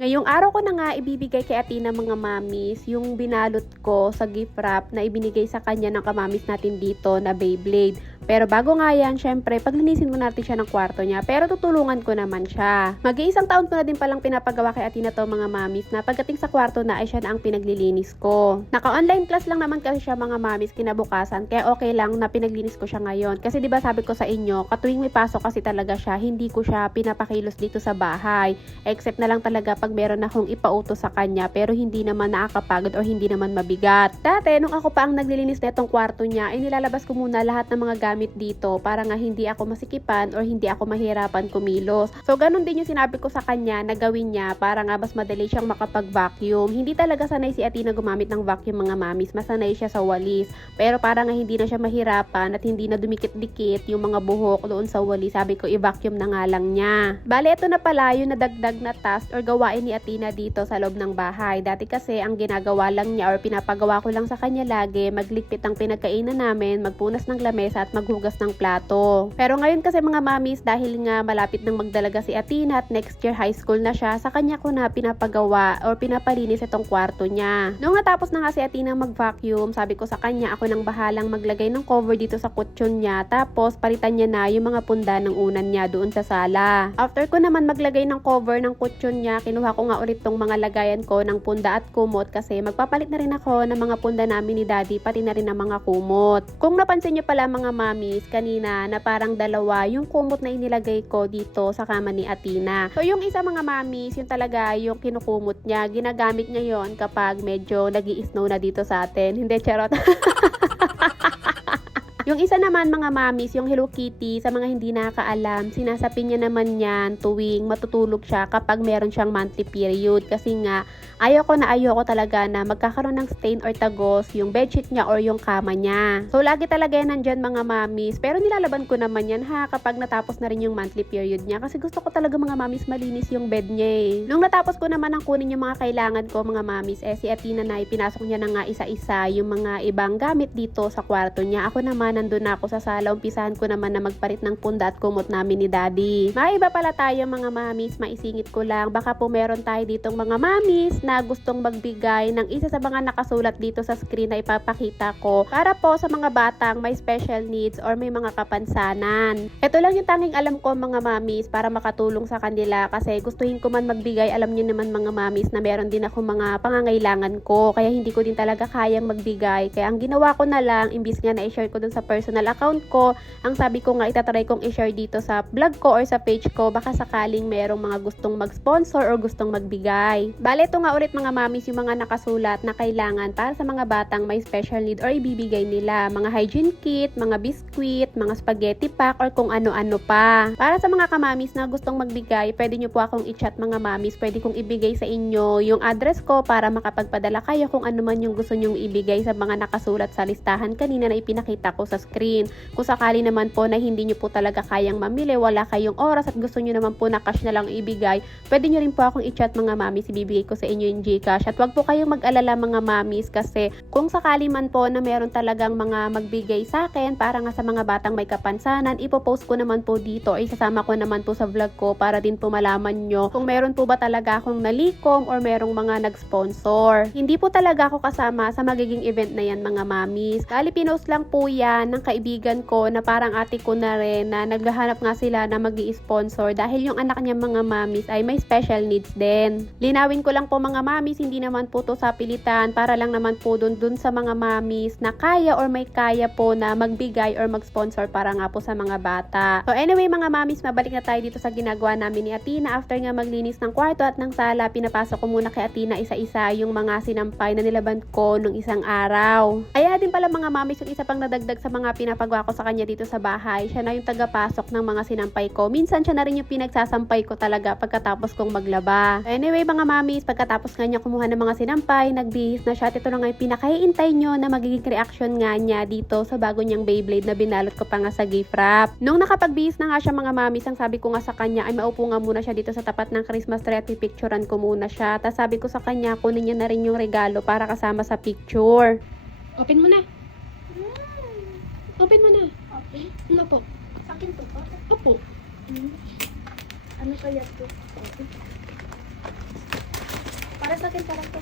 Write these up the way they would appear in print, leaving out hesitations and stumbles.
Ngayong araw ko na nga ibibigay kay Athena mga mamis yung binalot ko sa gift wrap na ibinigay sa kanya ng kamamis natin dito na Beyblade. Pero bago nga yan, syempre, paglinisin mo natin siya ng kwarto niya. Pero tutulungan ko naman siya. Mag-iisang taon ko na din palang pinapagawa kay Athena to mga mamis na pagdating sa kwarto na ay siya na ang pinaglilinis ko. Naka-online class lang naman kasi siya mga mamis kinabukasan. Kaya okay lang na pinaglinis ko siya ngayon. Kasi diba sabi ko sa inyo, katuwing may pasok kasi talaga siya, hindi ko siya pinapakilos dito sa bahay. Except na lang talaga pag meron akong ipautos sa kanya pero hindi naman nakakapagod o hindi naman mabigat. Dati, nung ako pa ang naglilinis na itong kwarto niya, ay nilalabas ko muna lahat ng mga gamit dito para nga hindi ako masikipan or hindi ako mahirapan kumilos. So, ganun din yung sinabi ko sa kanya na gawin niya para nga mas madali siyang makapag-vacuum. Hindi talaga sanay si Athena gumamit ng vacuum mga mamis. Masanay siya sa walis. Pero para nga hindi na siya mahirapan at hindi na dumikit-dikit yung mga buhok doon sa walis, sabi ko i-vacuum na nga lang niya. Bale, ito na pala yung nadagdag na task or gawain ni Athena dito sa loob ng bahay. Dati kasi ang ginagawa lang niya or pinapagawa ko lang sa kanya lagi, magligpit ang pinagkainan namin, magpunas ng lamesa at maghugas ng plato. Pero ngayon kasi mga mamis, dahil nga malapit nang magdalaga si Athena at next year high school na siya, sa kanya ko na pinapagawa or pinapalinis itong kwarto niya. Noong natapos na nga si Athena mag-vacuum, sabi ko sa kanya ako nang bahalang maglagay ng cover dito sa kutsyon niya, tapos palitan niya na yung mga punda ng unan niya doon sa sala. After ko naman maglagay ng cover ng kutsyon niya, kinuha ko nga ulit tong mga lagayan ko ng punda at kumot kasi magpapalit na rin ako ng mga punda namin ni Daddy, pati na rin ng mga kumot. Kung napansin niyo pala mga mamis, kanina na parang dalawa yung kumot na inilagay ko dito sa kama ni Athena. So yung isa mga mamis, yung talaga yung kinukumot niya, ginagamit niya yon kapag medyo nag-i-snow na dito sa atin. Hindi, charot. Yung isa naman mga mamis, yung Hello Kitty, sa mga hindi nakakaalam, sinasapin niya naman yan tuwing matutulog siya kapag meron siyang monthly period. Kasi nga, ayoko talaga na magkakaroon ng stain or tagos yung bedsheet niya or yung kama niya. So, lagi talaga yan nandyan mga mamis. Pero nilalaban ko naman yan ha, kapag natapos na rin yung monthly period niya. Kasi gusto ko talaga mga mamis malinis yung bed niya eh. Nung natapos ko naman ang kunin yung mga kailangan ko mga mamis, si Athena na ipinasok niya na nga isa-isa yung mga ibang gamit dito sa kwarto niya. Ako naman, nandun na ako sa sala, umpisahan ko naman na magpalit ng punda at kumot namin ni Daddy. Maiba pala tayo mga mamis, maisingit ko lang, baka po meron tayo ditong mga mamis na gustong magbigay ng isa sa mga nakasulat dito sa screen na ipapakita ko para po sa mga batang may special needs or may mga kapansanan. Ito lang yung tanging alam ko mga mamis para makatulong sa kanila kasi gustuhin ko man magbigay, alam niyo naman mga mamis na meron din ako mga pangangailangan ko kaya hindi ko din talaga kayang magbigay. Kaya ang ginawa ko na lang, imbis nga na i-share ko dun sa personal account ko, ang sabi ko nga itatry kong i-share dito sa vlog ko or sa page ko baka sakaling merong mga gustong mag-sponsor or gustong magbigay. Bale, ito nga ulit mga mamis yung mga nakasulat na kailangan para sa mga batang may special need or ibibigay nila. Mga hygiene kit, mga biskwit, mga spaghetti pack or kung ano-ano pa. Para sa mga kamamis na gustong magbigay, pwede nyo po akong i-chat mga mamis. Pwede kong ibigay sa inyo yung address ko para makapagpadala kayo kung ano man yung gusto nyong ibigay sa mga nakasulat sa listahan kanina na ipinakita ko sa screen. Kung sakali naman po na hindi nyo po talaga kayang mamili, wala kayong oras at gusto nyo naman po na cash na lang ibigay, pwede nyo rin po akong i-chat mga mamis, ibibigay ko sa inyo yung Gcash. At wag po kayong mag-alala mga mamis kasi kung sakali man po na meron talagang mga magbigay sa akin para nga sa mga batang may kapansanan, ipopost ko naman po dito, isasama ko naman po sa vlog ko para din po malaman nyo kung meron po ba talaga akong nalikom or merong mga nag-sponsor. Hindi po talaga ako kasama sa magiging event na yan mga mamis. Kali pinost lang po yan ng kaibigan ko na parang ate ko na rin na naghahanap nga sila na magi-sponsor dahil yung anak niya mga mamis ay may special needs din. Linawin ko lang po mga mamis, hindi naman po to sa pilitan, para lang naman po dun sa mga mamis na kaya or may kaya po na magbigay or mag-sponsor para nga po sa mga bata. So anyway mga mamis, mabalik na tayo dito sa ginagawa namin ni Athena. After nga maglinis ng kwarto at ng sala, pinapasok ko muna kay Athena isa-isa yung mga sinampay na nilaban ko nung isang araw. Kaya din pala mga mamis yung isa pang nadagdag sa mga pinapagawa ko sa kanya dito sa bahay. Siya na yung tagapasok ng mga sinampay ko. Minsan siya na rin yung pinagsasampay ko talaga pagkatapos kong maglaba. Anyway mga mamis, pagkatapos nga niya kumuha ng mga sinampay, nagbihis na siya. Ito na nga yung pinakahihintay nyo na magiging reaction nga niya dito sa bago niyang Beyblade na binalot ko pa nga sa gift wrap. Nung nakapagbihis na nga siya mga mamis, ang sabi ko nga sa kanya ay maupo nga muna siya dito sa tapat ng Christmas tree at pipicturean ko muna siya. Tapos sabi ko sa kanya, kunin niya na rin yung regalo para kasama sa picture. Open mo na. Open mo na. Okay. Ano po? Sa akin to pa. Opo. Ano kaya to? sa akin parang to.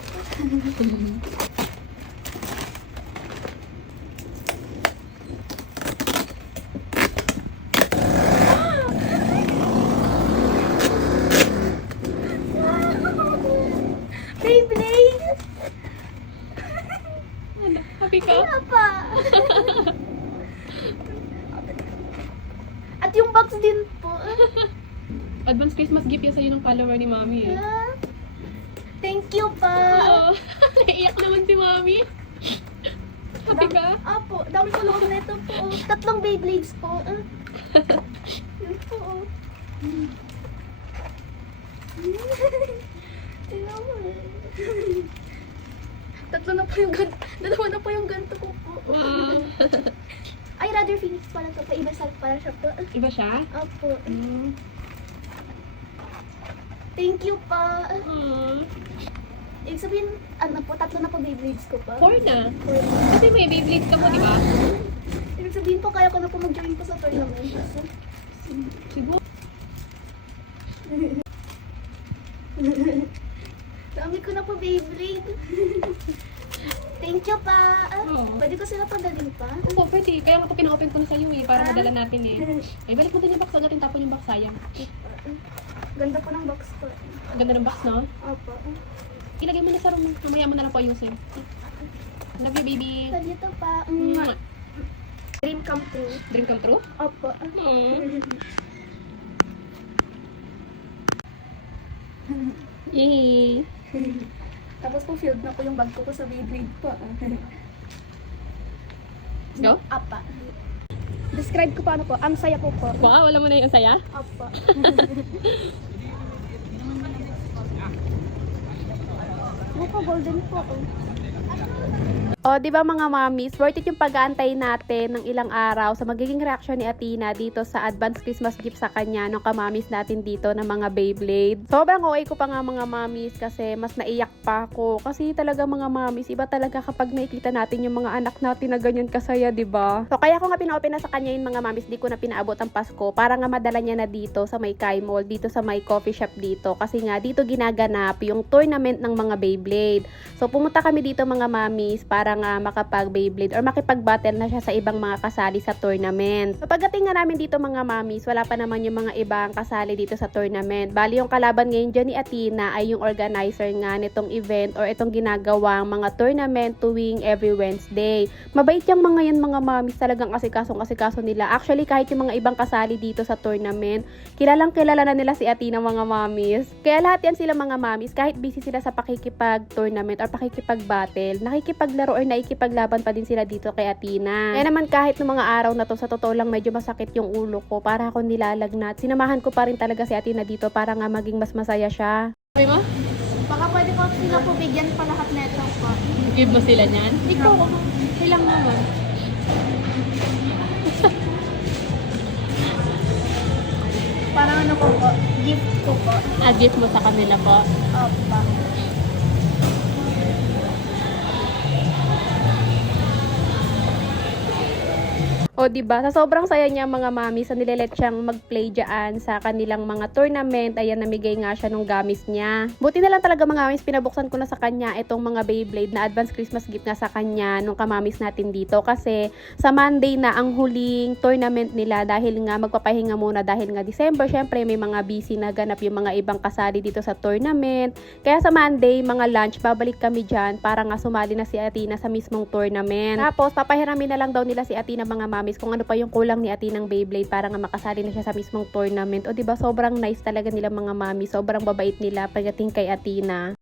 Beyblade! Happy ka? Wala pa. At yung box din po. Advance Christmas gift yan sa'yo ng follower ni Mami eh. Thank you pa. Oo. Naiiyak naman si Mami. Happy ka? Apo, dami po loob na ito po. 3 Beyblades po. Yun po. Tingnan mo eh. 3 na po yung ganto. 2 na po yung ganto ko po. Wow. Ay, rather Phoenix pala to. Iba pala siya po. Iba siya? Apo. Thank you pa. Ibig sabihin, ano po, 3 na po Beyblades ko pa. 4 na. 4. Kasi may Beyblade ka mo, di ba? Ibig sabihin po, kaya ko na po mag-join po sa tournament. Siguro. Dami ko na po Beyblade. Thank you pa. Pwede ko sila padalhin pa? Oo, pwede. Kaya nga po pina-open ko na sa'yo eh, para madala natin eh. Ay, balik mo din yung box, agatin tapon yung box, sayang. Ganda po ng box po. Ganda ng box, no? Opo. Ilagay mo na sa room. Mamaya mo na lang po ayusin. Love you, baby. Dito pa. Mwah. Dream come true. Dream come true? Opo. Yay! Tapos po filled na po yung bag ko sa Beyblade po. Go? Apa. Describe ko paano po. Ang saya po po. Wow, wala mo na yung saya? Apa. Ano po, golden po. O, di ba mga mamis, worth it yung pag-aantay natin ng ilang araw sa magiging reaction ni Athena dito sa advance Christmas gift sa kanya nung kamamis natin dito ng mga Beyblade. Sobrang okay ko pa nga mga mamis kasi mas naiyak pa ako. Kasi talaga mga mamis, iba talaga kapag nakikita natin yung mga anak natin na ganyan kasaya, di ba? So, kaya ko nga pina-open na sa kanya yung mga mamis, di ko na pinaabot ang Pasko para nga madala niya na dito sa may Kai Mall, dito sa may coffee shop dito. Kasi nga, dito ginaganap yung tournament ng mga Beyblade. So, pumunta kami dito mga mamis para nga makapag Beyblade or makipag-battle na siya sa ibang mga kasali sa tournament. So, pagdating nga namin dito mga mamis, wala pa naman yung mga ibang kasali dito sa tournament. Bali, yung kalaban ngayon dyan ni Athena ay yung organizer nga nitong event or itong ginagawang mga tournament tuwing every Wednesday. Mabait yung mga yan mga mamis, talagang asikasong-asikaso nila. Actually, kahit yung mga ibang kasali dito sa tournament, kilalang kilala na nila si Athena mga mamis. Kaya lahat yan sila mga mamis, kahit busy sila sa pakikipag-tournament or pakikipag-battle, nakikipaglaro or naikipaglaban pa din sila dito kay Athena. Kaya naman kahit ng mga araw na to, sa totoo lang medyo masakit yung ulo ko para ako nilalagnat. Sinamahan ko pa rin talaga si Athena dito para nga maging mas masaya siya. Sabi mo? Baka pwede ko sila po bigyan pa lahat na ito po. Give mo sila niyan? Ikaw, Kailang naman. parang ano ko po, gift ko po. Gift mo sa kanila po. Opa. O diba, sa sobrang saya niya mga mami, sa nilelet siyang mag-play dyan sa kanilang mga tournament, ayan, namigay nga siya nung gamis niya. Buti na lang talaga mga mamis, pinabuksan ko na sa kanya itong mga Beyblade na advance Christmas gift nga sa kanya nung kamamis natin dito. Kasi sa Monday na ang huling tournament nila dahil nga magpapahinga muna dahil nga December, syempre may mga busy na ganap yung mga ibang kasali dito sa tournament. Kaya sa Monday, mga lunch, babalik kami dyan para nga sumali na si Athena sa mismong tournament. Tapos, papahiramin na lang daw nila si Athena mga mami kung ano pa yung kulang ni Athena ng Beyblade para nga makasali na siya sa mismong tournament. O diba, sobrang nice talaga nila mga mami, sobrang babait nila pagdating kay Athena.